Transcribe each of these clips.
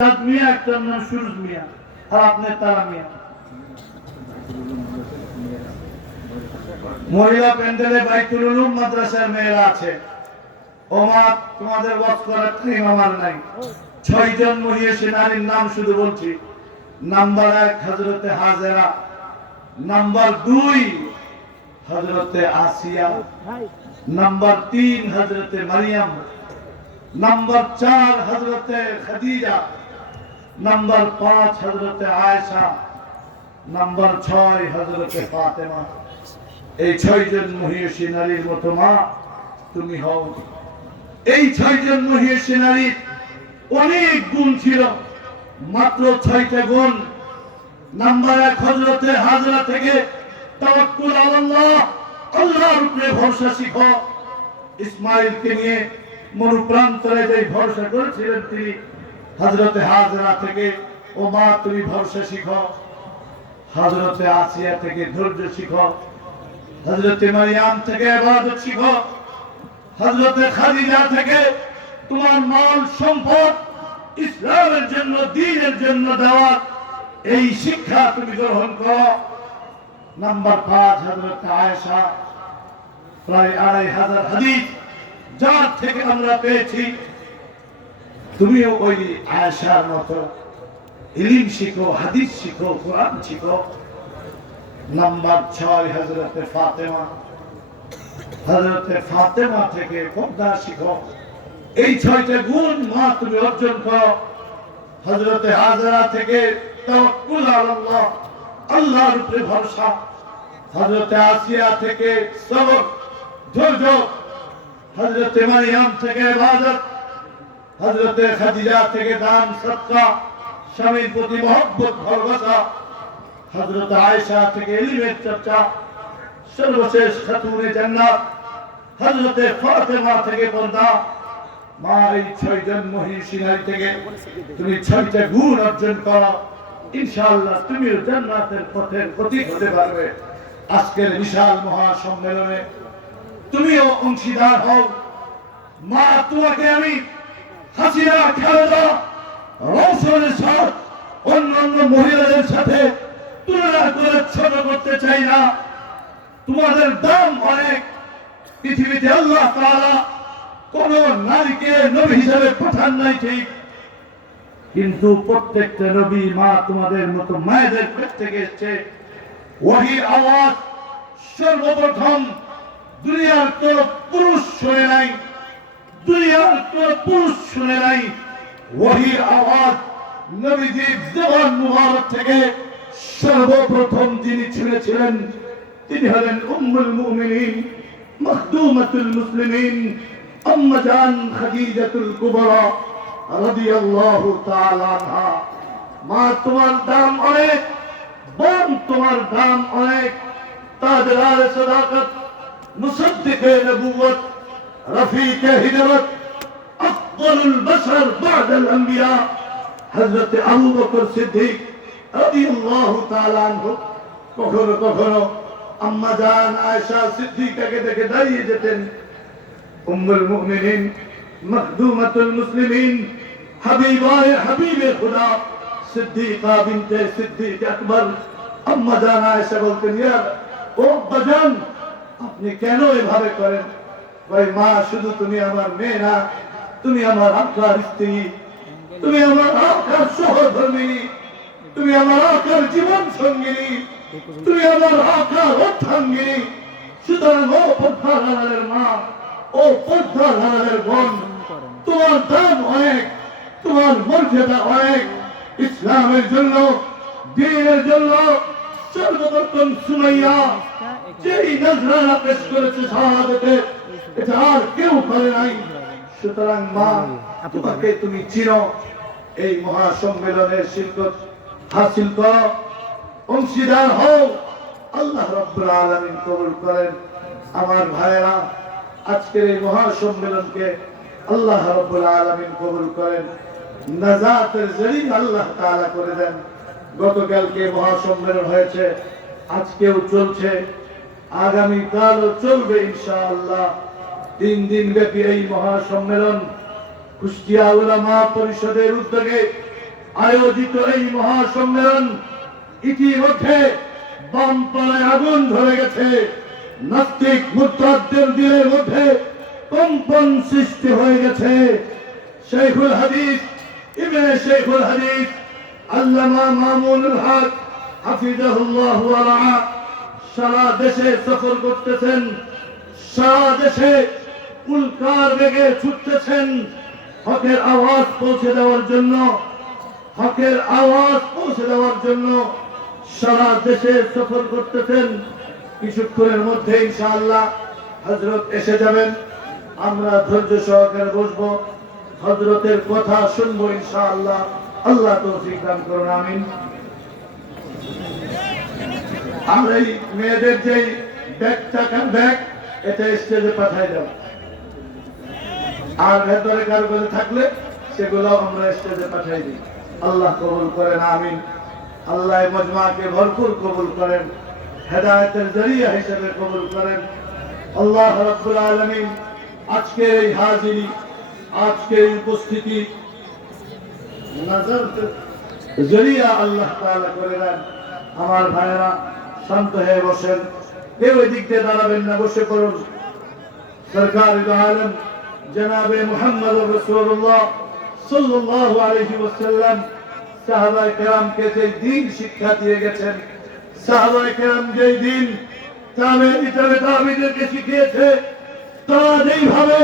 মিয়া, একটার নাম সুরজ মিয়া, আর আপনার তারা মিয়া। মহিলা প্যান্ডেলে বাইতুল উলুম মাদ্রাসার মেয়েরা আছে। ওমা তোমাদের ওয়াজ করার টাইম আমার নাই। 6 জন মহিষী নারীর নাম শুধু বলছি। নাম্বার 1 হযরতে হাজেরা, নাম্বার 2 হযরতে আসিয়া, নাম্বার 3 হযরতে মারিয়াম, নাম্বার 4 হযরতে খাদিজা, নাম্বার 5 হযরতে আয়েশা, নাম্বার 6 হযরতে ফাতেমা। এই 6 জন মহিষী নারীর মতো মা তুমি হও। এই 6 জন মহিষী নারীর অনেক গুণ ছিল, মাত্র 6টা গুণ। নাম্বার 1 হযরতে হাজরা থেকে তাওয়াক্কুল আলাল্লাহ, আল্লাহর উপরে ভরসা শিখো। ইসমাঈলকে নিয়ে মরুপ্রান্তরে যে ভরসা করেছিলেন তিনি, হযরতে হাজরা থেকে ও মা তুমি ভরসা শিখো। হযরতে আসিয়া থেকে ধৈর্য শিখো। হযরতে মারিয়াম থেকে ইবাদত শিখো। হযরতে খাদিজা থেকে তোমার মাল সম্পদ ইসলামের জন্য, দ্বীনের জন্য দেওয়া এই শিক্ষা তুমি গ্রহণ করো। নাম্বার 5 হযরতে আয়েশা, প্রায় 2500 হাদিস যার থেকে আমরা পেয়েছি, তুমিও ওই আয়েশার মতো ইলম শিখো, হাদিস শিখো, কোরআন শিখো। নাম্বার 6 হযরতে ফাতেমা, হযরতে ফাতেমা থেকে পর্দা শিখো। এই 6টা গুণ মা তুমি অর্জন করো। হযরতে হাজরা থেকে তাওয়াক্কুল আলাল্লাহ, আল্লাহর উপরে ভরসা। হযরতে আসিয়া থেকে সবর, ধৈর্য। হযরতে মারিয়াম থেকে ইবাদত। হযরতে খাদিজা থেকে দান সদকা, স্বামীর প্রতি মহব্বত ভালোবাসা। হযরতে আয়েশা থেকে ইলমের চর্চা। সর্বশেষ খাতুনে জান্নাত হযরতে ফাতেমা থেকে পর্দা। মা এই 6 জন মহিষী নারী থেকে তুমি 6টা গুণ অর্জন করো, ইনশাআল্লাহ তুমিও জান্নাতের পথের প্রতীক হতে পারবে। আজকের বিশাল মহাসম্মেলনে তুমিও অংশীদার হও। মা তোমাকে আমি হাসিনা, খালেদা, রওশনের সাথে অন্যান্য মহিলাদের সাথে তুলনা করে ছোট করতে চাই না। তোমাদের দাম অনেক। পৃথিবীতে আল্লাহ তাআলা কোন নারীকে নবী হিসেবে পাঠান নাই ঠিক, কিন্তু প্রত্যেকটা নবী মা তোমাদের মতো মায়েদের পেট থেকে এসেছে। ওহীর আওয়াজ সর্বপ্রথম দুনিয়ার কোন পুরুষ শুনে নাই, দুনিয়ার কোন পুরুষ শুনে নাই। ওহীর আওয়াজ নবীজির জবান মুবারক থেকে সর্বপ্রথম যিনি শুনেছিলেন তিনি হলেন উম্মুল মুমিনিন, মাখদুমাতুল মুসলিমিন, আম্মা জান খাদিজাতুল কুবরা রাদিয়াল্লাহু তাআলা আনহা। মা তোমার দাম অনেক, বোন তোমার দাম অনেক। তাজদার সাদাকত, মুসাদ্দিকে নবুয়ত, রফিকে হিজরত, আফদলুল বশর বা'দাল আম্বিয়া হযরতে আবু বকর সিদ্দিক রাদিয়াল্লাহু তাআলা আনহু কখনো কখনো আম্মা জান আয়েশা সিদ্দিকাকে দেখে দাঁড়িয়ে যেতেন। উম্মুল মুমিনিন, মাখদুমাতুল মুসলিমিন, হাবিবায়ে হাবিবে খুদা সিদ্দিকা বিনতে সিদ্দিক আকবর আম্মা জান আয়েশা বলতেন, ইয়া ও আব্বাজান আপনি কেন এভাবে করেন? ভাই মা, শুধু তুমি আমার মেয়ে না, তুমি আমার আকার স্ত্রী, তুমি আমার আকার সহধর্মিনী, তুমি আমার আকার জীবন সঙ্গিনী, তুমি আমার আকার অর্থাঙ্গিনী। সুতরাং ও পর্দার মা, ও পর্দার বোন, তোমার দাম অনেক, তোমার মর্যাদা অনেক। ইসলামের জন্য, দ্বীনের জন্য সর্বপ্রথম সুমাইয়া যেই নজরানা পেশ করেছে শাহাদাতে, এটা আর কেউ করে নাই। সুতরাং মা, তোমাকে তুমি চিনো। এই মহাসম্মেলনের শিরকত হাসিল করো, অংশীদার হও। আল্লাহ রাব্বুল আলামিন কবুল করেন। আমার ভাইয়েরা, আজকের এই মহাসম্মেলনকে আল্লাহ রাব্বুল আলামিন কবুল করেন, নাজাতের জরিয়া আল্লাহ তাআলা করে দেন। গতকালকে মহাসম্মেলন হয়েছে, আজকেও চলছে, আগামীকালও চলবে ইনশাআল্লাহ। 3 দিন ব্যাপী এই মহাসম্মেলন কুষ্টিয়া উলামা পরিষদের উদ্যোগে আয়োজিত এই মহাসম্মেলন ইতিমধ্যে বামপাড়ায় আগুন ধরে গেছে। নাস্তিক মুরতাদদের দিলের মধ্যে কম্পন সৃষ্টি হয়ে গেছে। শেখুল হাদিস ইবনে শেখুল হাদিস আল্লামা মামুনুল হক হাফিজাহুল্লাহ ওয়া রাআ সারা দেশে সফর করতেছেন, সারা দেশে উল্কার বেগে ছুটতেছেন হকের আওয়াজ পৌঁছে দেওয়ার জন্য, হকের আওয়াজ পৌঁছে দেওয়ার জন্য সারা দেশে সফর করতেছেন। কিছুক্ষণের মধ্যে ইনশাআল্লাহ হযরত এসে যাবেন। আমরা ধৈর্য সহকারে বসবো, হযরতের কথা শুনবো ইনশাআল্লাহ। আল্লাহ তৌফিক দান করুন, আমিন। আমরা এই মেয়েদের যে ব্যাগ, টাকার ব্যাগ, এটা স্টেজে পাঠাই দাও। আর ভেতরে কারো থাকলে সেগুলো আমরা স্টেজে পাঠাই দিই। আল্লাহ কবুল করেন, আমিন। আল্লাহ মজমাকে ভরপুর কবুল করেন, হেদায়েতের জরিয়া হিসেবে কবুল করেন। আল্লাহ রাব্বুল আলামিন আজকের এই হাজিরি, আজকের এই উপস্থিতি নজর জরিয়া আল্লাহ তাআলা করে দেন। আমার ভাইরা শান্ত হয়ে বসেন, কেউ এদিক দিয়ে দাঁড়াবেন না, বসে পড়ুন। সরকার আলম জনাবে মুহাম্মদ রাসূলুল্লাহ সাল্লাল্লাহু আলাইহি ওয়াসাল্লাম সাহাবায়ে কেরামকে যে দ্বীন শিক্ষা দিয়ে গেছেন, সাহাবায়ে কেরাম যে দ্বীন তাবেঈদেরকে শিখিয়েছে, তারা যেইভাবে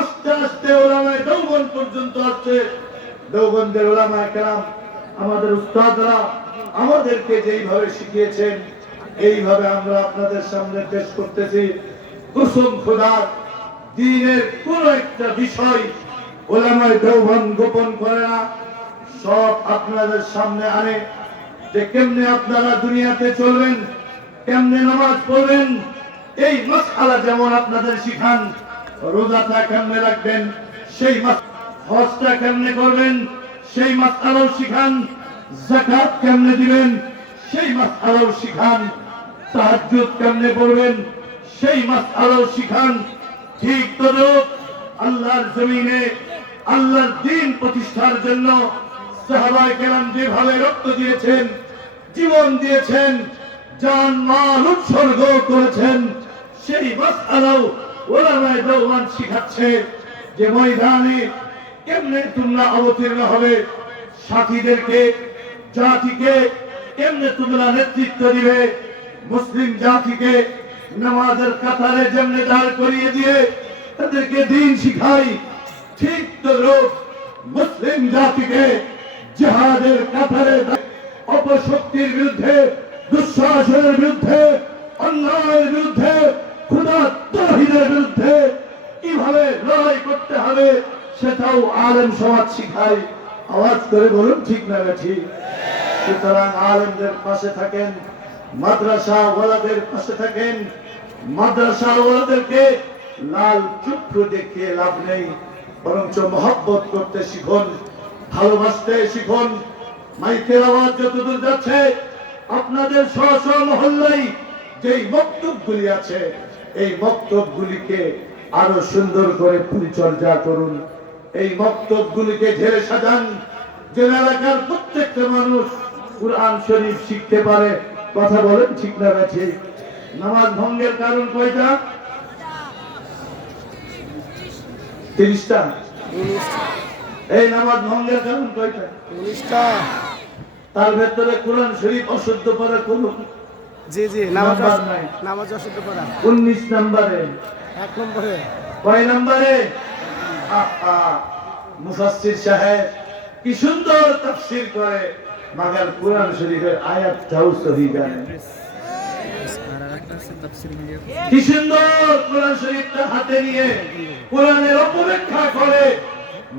আস্তে আস্তে উলামায়ে দেওবন্দ পর্যন্ত আসছে, দেওবন্দের উলামায়ে কেরাম আমাদের উস্তাদরা আমাদেরকে যেইভাবে শিখিয়েছেন, এইভাবে আমরা আপনাদের সামনে পেশ করতেছি। কুসুম খোদার দ্বীনের কোন একটা বিষয় উলামায়ে দেওবন্দ গোপন করে না, সব আপনাদের সামনে আনে। যে কেমনে আপনারা দুনিয়াতে চলবেন, কেমনে নামাজ পড়বেন, এই মাসআলা যেমন আপনাদের শিখান, রোজাটা কেমনে রাখবেন সেই হজটা কেমনে করবেন সেই মাসআলাও শিখান, যাকাত কেমনে দিবেন সেই মাসআলাও শিখান, তাহাজ্জুদ কেমনে পড়বেন সেই মাসআলাও শিখান। ঠিক তদ্রুপ আল্লাহর জমিনে আল্লাহর দ্বীন প্রতিষ্ঠার জন্য সাহাবায়ে কেরাম যেভাবে রক্ত দিয়েছেন, জীবন দিয়েছেন, জান মাল উৎসর্গ করেছেন, সেই মাসআলাও উলামায়ে দেওবন্দ শিখাচ্ছে। যে ময়দানে কেমনে তোমরা অবতীর্ণ হবে, সাথীদেরকে, জাতিকে কেমনে তোমরা নেতৃত্ব দিবে, মুসলিম জাতিকে নামাজের কাতারে যেমনে দাঁড় করিয়ে দিয়ে তাদেরকে দ্বীন শিখাই, ঠিক তদ্রুপ মুসলিম জাতিকে জিহাদের কাতারে অপশক্তির বিরুদ্ধে, দুঃশাসনের বিরুদ্ধে, অন্যায়ের বিরুদ্ধে, খোদা তাওহীদের বিরুদ্ধে কিভাবে লড়াই করতে হবে সেটাও আলেম সমাজ শিখায়। আওয়াজ করে বলুন ঠিক না ঠিক? সুতরাং আলেমদের পাশে থাকেন, মাদ্রাসা ওয়ালাদের পাশে থাকেন। মাদ্রাসা ওয়ালাদেরকে লাল চক্ষু দেখিয়ে লাভ নেই, বরঞ্চ মহব্বত করতে শিখুন, ভালোবাসতে শিখুন। মাইকের আওয়াজ যতদূর যাচ্ছে, আপনাদের স্ব স্ব মহল্লায় যেই বক্তব্যগুলি আছে, এই বক্তব্যগুলিকে আরো সুন্দর করে পরিচর্যা করুন। এই বক্তব্যগুলিকে ঝেড়ে সাজান, যে এলাকার প্রত্যেকটা মানুষ কুরআন শরীফ শিখতে পারে। কথা বলেন ঠিক না ঠিক? নামাজ ভঙ্গের কারণ কয়টা? 30টা। এই নামাজ ভঙ্গের কারণ কয়টা? 19টা। তার ভেতরে কোরআন শরীফ অশুদ্ধ পড়া কোন? জি জি, নামাজ অশুদ্ধ পড়া 19 নম্বরে। 1 নম্বরে। কয় নম্বরে? মুফাসসির সাহেব কি সুন্দর তাফসীর করে, মাগার কোরআন শরীফের আয়াতটাও সহি জানে। কি সুন্দর কোরআন শরীফটা হাতে নিয়ে কোরআনের অপব্যাখ্যা করে,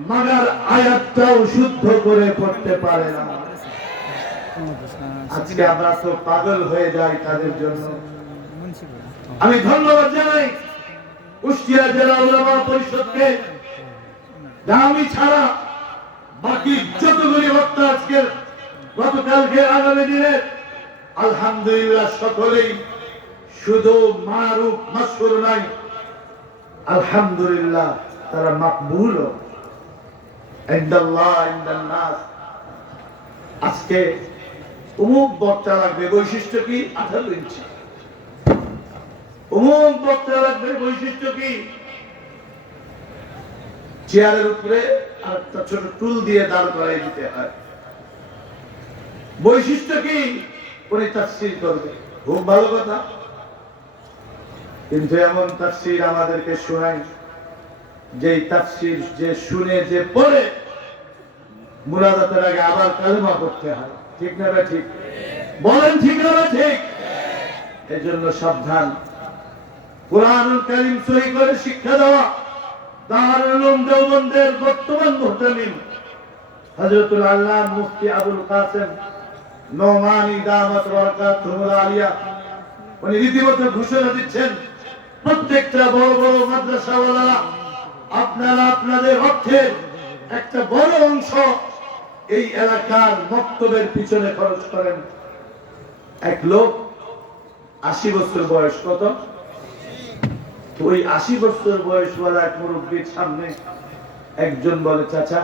মাগার আয়াতটাও শুদ্ধ করে পড়তে পারে না। আজকে আমরা তো পাগল হয়ে যাই তাদের জন্য। আমি ধন্যবাদ জানাই কুষ্টিয়া জেলা উলামা পরিষদকে, আমি ছাড়া বাকি যতগুলি বক্তা আজকের, গতকালকে, আগামী দিনে আলহামদুলিল্লাহ সকলেই শুধু মারুফ মাশহুর নাই, আলহামদুলিল্লাহ তারা মাকবুল ইনদাল্লাহ ইনদান নাস। আজকে অমুক বক্তা লাগবে, বৈশিষ্ট্য কি? 18 ইঞ্চি। অমুক বক্তা লাগবে, বৈশিষ্ট্য কি? চেয়ারের উপরে একটা ছোট টুল দিয়ে দাঁড় করাই দিতে হয়। বৈশিষ্ট্য কি? উনি তাফসীর করবে, খুব ভালো কথা। কিন্তু এমন তাফসীর আমাদেরকে শোনায়, যে তাফসীর যে শুনে যে পড়ে মুনাজাতের আগে আবার কালেমা পড়তে হয়। ঠিক না ভাই? ঠিক বলেন, ঠিক না ভাই? ঠিক। এজন্য সাবধান। কুরআনুল কারীম সহি করে শিক্ষা দেওয়া দারুল উলুম দেওবন্দের বর্তমান মুহতামিম হযরতুল আল্লামা মুফতি আবুল কাসেম নোমানী দামাত বরকাতুহুল আলিয়া উনি রীতিমতো ঘোষণা দিচ্ছেন, প্রত্যেকটা বড় বড় মাদ্রাসাওয়ালারা আপনারা আপনাদের অর্থের একটা বড় অংশ এই এলাকার মক্তবের পিছনে খরচ করেন। এক লোক 80 বছর বয়স, কত? ওই 80 বছর বয়সওয়ালা এক মুরব্বীর সামনে একজন বলে, চাচা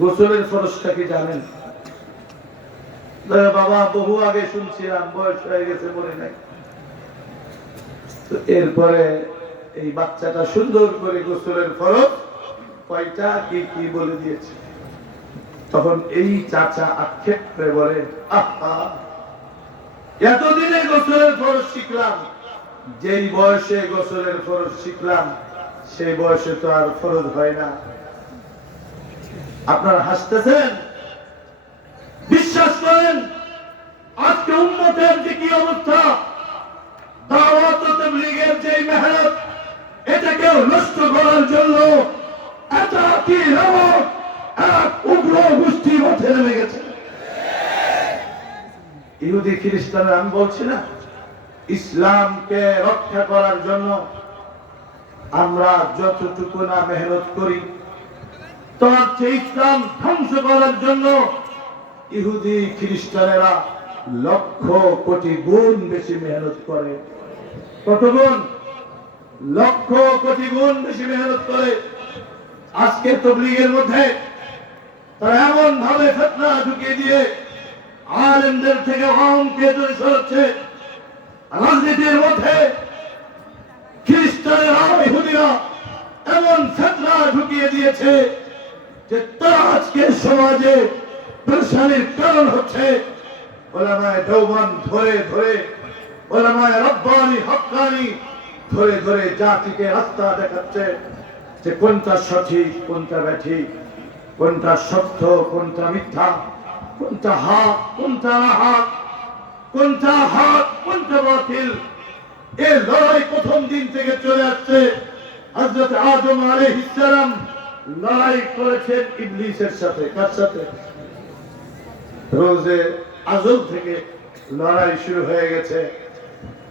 গোসলের ফরজটা কি জানেন? বাবা বহু আগে শুনছিলাম, বয়স হয়ে গেছে, মনে নাই। তো এরপরে এই বাচ্চাটা সুন্দর করে গোসলের ফরজ কয়টা কি কি বলে দিয়েছে। তখন এই চাচা আক্ষেপ করে বলে, আহা, এতদিনে গোসলের ফরজ শিখলাম, যেই বয়সে গোসলের ফরজ শিখলাম সেই বয়সে তো আর ফরজ হয় না। আপনারা হাসতেছেন, বিশ্বাস করেন আজকে উম্মতের যে কি অবস্থা, দাওয়াত ও তাবলীগের যে মেহনত, এটাকেও নষ্ট করার জন্য এটা কি নামক এক উগ্র গোষ্ঠী মাঠে নেমে গেছে। ইহুদি খ্রিস্টান, আমি বলছি না, ইসলামকে রক্ষা করার জন্য আমরা যতটুকু না মেহনত করি, তার চেয়ে ইসলাম ধ্বংস করার জন্য ইহুদি খ্রিস্টানেরা লক্ষ কোটি গুণ বেশি মেহনত করে। কত গুণ? লক্ষ কোটি গুণ বেশি মেহনত করে। আজকে তাবলীগের মধ্যে তারা এমন ভাবে ফিতনা ঢুকিয়ে দিয়ে আলেমদের থেকে আওয়ামকে দূরে সরাচ্ছে। রাজনীতির মধ্যে খ্রিস্টানেরা, ইহুদিরা এমন ফিতনা ঢুকিয়ে দিয়েছে যে তারা আজকে সমাজে পেরেশানির কারণ হচ্ছে। উলামায়ে দেওবন্দ ধরে ধরে, উলামায়ে রব্বানি হক্কানি ধরে ধরে জাতিকে রাস্তা দেখাচ্ছে যে কোনটা সঠিক, কোনটা ব্যাঠিক, কোনটা সত্য, কোনটা মিথ্যা, কোনটা হক, কোনটা নাহক, কোনটা হক, কোনটা বাতিল। এই লড়াই প্রথম দিন থেকে চলে আসছে। হযরত আদম আলাইহিস সালাম লড়াই করেছেন ইবলিসের সাথে। কার সাথে? রোজে আজল থেকে লড়াই শুরু হয়ে গেছে।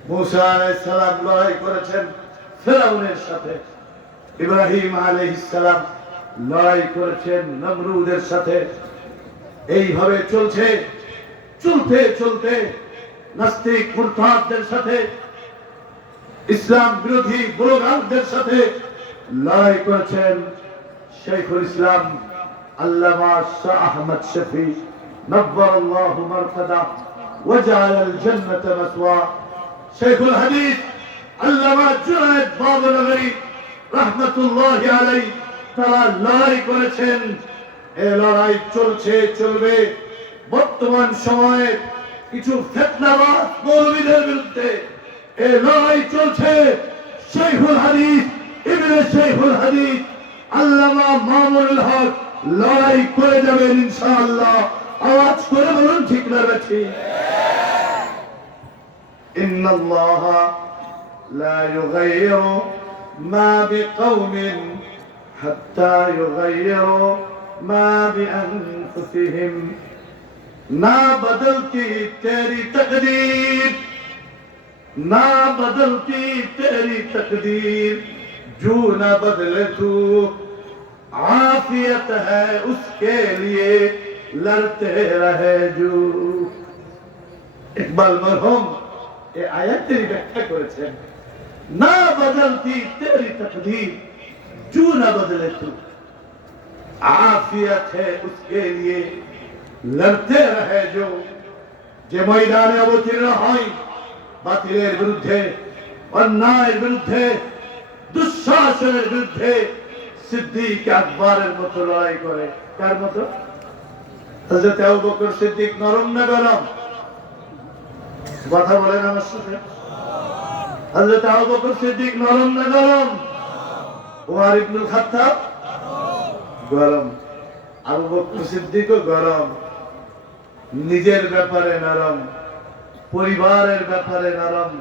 মুসা আলাইহিস সালাম লড়াই করেছেন ফিরআউনের সাথে। ইব্রাহিম আলাইহিস সালাম লড়াই করেছেন নমরুদের সাথে। এইভাবে চলছে, চলতে চলতে নাস্তিক মুরতাদদের সাথে, ইসলাম বিরোধী ব্লগারদের সাথে লড়াই করেছেন শাইখুল ইসলাম আল্লামা শাহ আহমদ শফি নব্বরাল্লাহু মারকাদা ওয়া জাআলাল জান্নাতা মাসওয়া, শাইখুল হাদিস আল্লামা জুনায়েদ বাবলগরী রাহমাতুল্লাহি আলাইহি। তারা লড়াই করেছেন। এই লড়াই চলছে, চলবে। বর্তমান সময়ে কিছু ফিতনাবাজ মৌলবীদের বিরুদ্ধে এই লড়াই চলছে। শাইখুল হাদিস, ইবনে শাইখুল হাদিস আল্লামা মামুনুল হক লড়াই করে যাবেন ইনশাআল্লাহ। আওয়াজ করে বলুন, ঠিক না ঠিক? ইন্নাল্লাহ লা ইউগাইয়িরু মা বিকওমিন হাত্তা ইউগাইয়িরু মা বিআনফুসিহিম। ना बदलती तेरी तकदीर, ना बदलती तेरी तकदीर, जो न बदले तू आफियत है उसके लिए लड़ते रहे जो। इकबाल मरहुम ये आयत तेरी व्याख्या करेছেন, ना बदलती तेरी तकदीर, जो न बदले तू आफियत है उसके लिए লড়তে রহে जो যে ময়দানে অবতীর্ণ হয় বাতিলের বিরুদ্ধে, অন্যায়ের বিরুদ্ধে, দুঃশাসনের বিরুদ্ধে সিদ্দিক আকবরের মতো লড়াই করে। কার মতো? হযরত আবু বকর সিদ্দিক নরম না গরম? কথা বলেন আমার সাথে। হযরত আবু বকর সিদ্দিক নরম না গরম? ওমর ইবনুল খাত্তাব গরম। আবু বকর সিদ্দিকও গরম, নিজের ব্যাপারে নরম, পরিবারের ব্যাপারে নরম,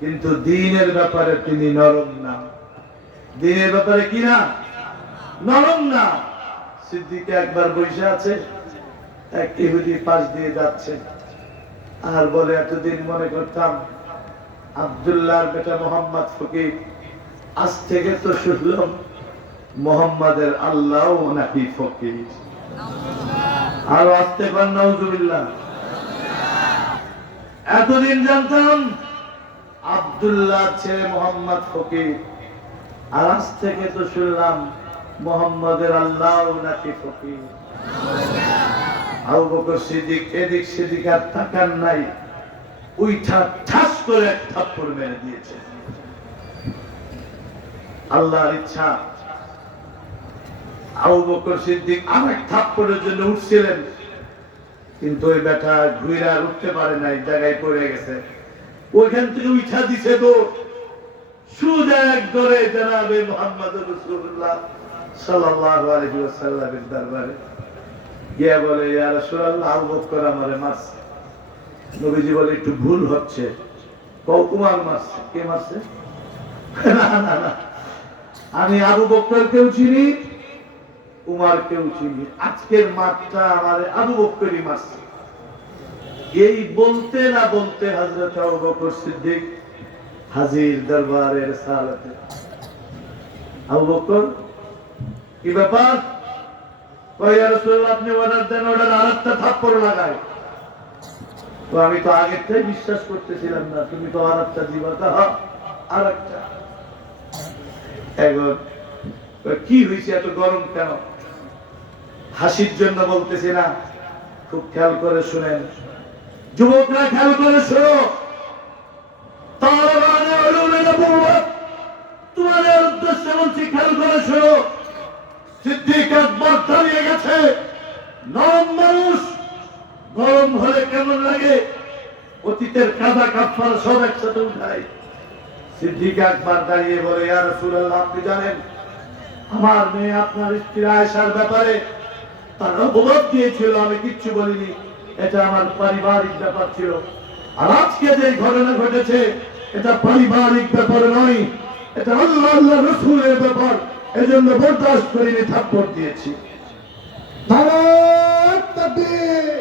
কিন্তু দ্বীনের ব্যাপারে তিনি নরম না। দ্বীনের ব্যাপারে কি না? নরম না। সিদ্দিক একবার বসে আছে, এক ইহুদি পাশ দিয়ে যাচ্ছে আর বলে, এতদিন মনে করতাম আব্দুল্লাহর বেটা মোহাম্মদ ফকির, আজ থেকে তো শুনলাম মোহাম্মদের আল্লাহ নাকি ফকির। আর আসতে পার নাউজুবিল্লাহ। এতদিন জানতাম আব্দুল্লাহ ছেলে মোহাম্মদ ফকির, আর আজ থেকে তো শুনলাম মোহাম্মদের আল্লাহ নাকি ফকির। আবু বকর সিদ্দিক এদিক সেদিক আর তাকান নাই, উইঠা ঠাস করে এক থাপ্পড় মেরে দিয়েছে। আল্লাহর ইচ্ছা আবু বকর সিদ্দিক আরেক থাপ্পড়ের জন্য উঠছিলেন, কিন্তু ওই বেটা ঘুরে আর উঠতে পারে নাই, জায়গায় পড়ে গেছে। ওইখান থেকে উঠা দিছে তো সুদা এক ধরে জনাবে মুহাম্মদ রাসূলুল্লাহ সাল্লাল্লাহু আলাইহি ওয়াসাল্লামের দরবারে গিয়া বলে, ইয়া রাসূলুল্লাহ, আবু বকর আমারে মারছে। নবীজি বলে, একটু ভুল হচ্ছে, কৌকুমার মারছে। কে মারছে? না না না, আমি আবু বকর কেউ চিনি, উমার কেউ চিনি, আজকের মারটা আমারে আবু বকরই মারছে। এই বলতে না বলতে হযরত আবু বকর সিদ্দিক হাজির দরবারে রিসালাতে। আবু বকর, কি ব্যাপার? কই, ইয়া রাসূলুল্লাহ, আপনি অর্ডার দেন, অর্ডার আরেকটা থাপ্পড় লাগায়। তো আমি তো আগের থেকে বিশ্বাস করতেছিলাম না, তুমি তো আরেকটা দিবা। আরেকটা। এখন কি হয়েছে, এত গরম কেন? হাসির জন্য বলতেছি না, খুব খেয়াল করে শুনেন যুবকরা, খেয়াল করে শোনো। তোমাদের উদ্দেশ্যে বলছি, খেয়াল করে শোনো। সিদ্দিক আকবর দাঁড়িয়ে গেছে, নরম মানুষ, গরম হলে কেমন লাগে? অতীতের কাদা কাফারা সব একসাথে উঠায়। সিদ্দিক আকবর দাঁড়িয়ে বলে, ইয়া রাসূলুল্লাহ, আপনি জানেন আমার মেয়ে আপনার স্ত্রী আয়েশার ব্যাপারে তার অপবাদ দিয়েছিল, আমি কিচ্ছু বলিনি, এটা আমার পারিবারিক ব্যাপার ছিল। আর আজকে যে ঘটনা ঘটেছে, এটা পারিবারিক ব্যাপার নয়, এটা আল্লাহ আল্লাহ রাসূলের ব্যাপার, এজন্য বরদাস্ত করিনি, থাপ্পড় দিয়েছি। নারায়ে তাকবীর।